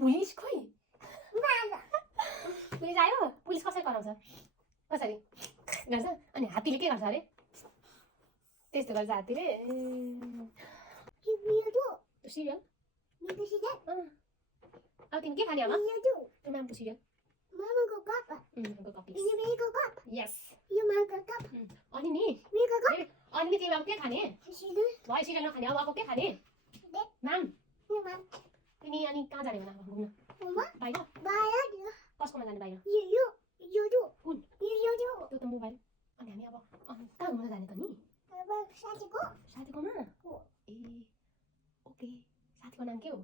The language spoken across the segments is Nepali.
पुलिस खोइ पुलिस आयो पुलिस कसरी कराउँछ कसरी गर्छ अनि हात्तीले के गर्छ अरे त्यस्तो गर्छ हात्तीले सिरियल अब तिमी के खाने अब मामको सिरियल यस अनि नि तिमी अब के खाने भयो सिरियल नखाने अब के खाने माम तिमी अनि कहाँ जाने होला घुम्न बाहिर कसकोमा जाने बाहिर कुन त्यो त मोबाइल अनि हामी अब कहाँ घुम्न जाने त नि साथीकोमा ए ओके साथीको नाम के हो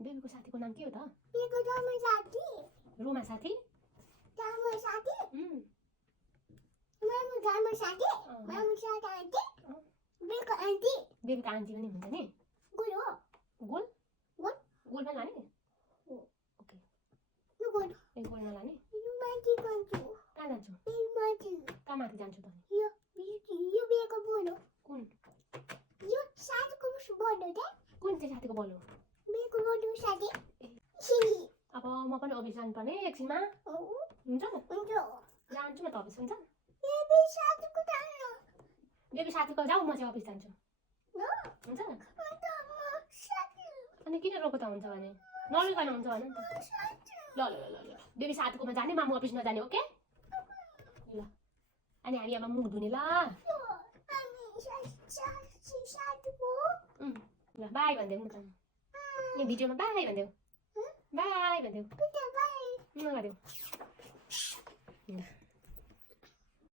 बेबीको साथीको नाम के हो त रोमा साथी बेबीको आन्टी पनि हुन्छ नि गोल पनि लाने ओके ए गोल नलाने कहाँ जान्छु कहाँ माथि जान्छु त कुन चाहिँ साथीको बल हो अब म पनि अफिस जानुपर्ने एकछिनमा हुन्छ जान्छु म त अफिस हुन्छ बेबी साथीको जाऊ म चाहिँ अफिस जान्छु हुन्छ अनि किन रोको त हुन्छ भने नलुकानु हुन्छ भने ल ल ल ल बेबी साथीकोमा जाने मामु अफिस नजाने ओके ल अनि हामी अब मुख धुने ल ल बाई भनिदेऊ न यहाँ भिडियोमा बाई भनिदेऊ बाई भनिदेऊ नगरिदेऊ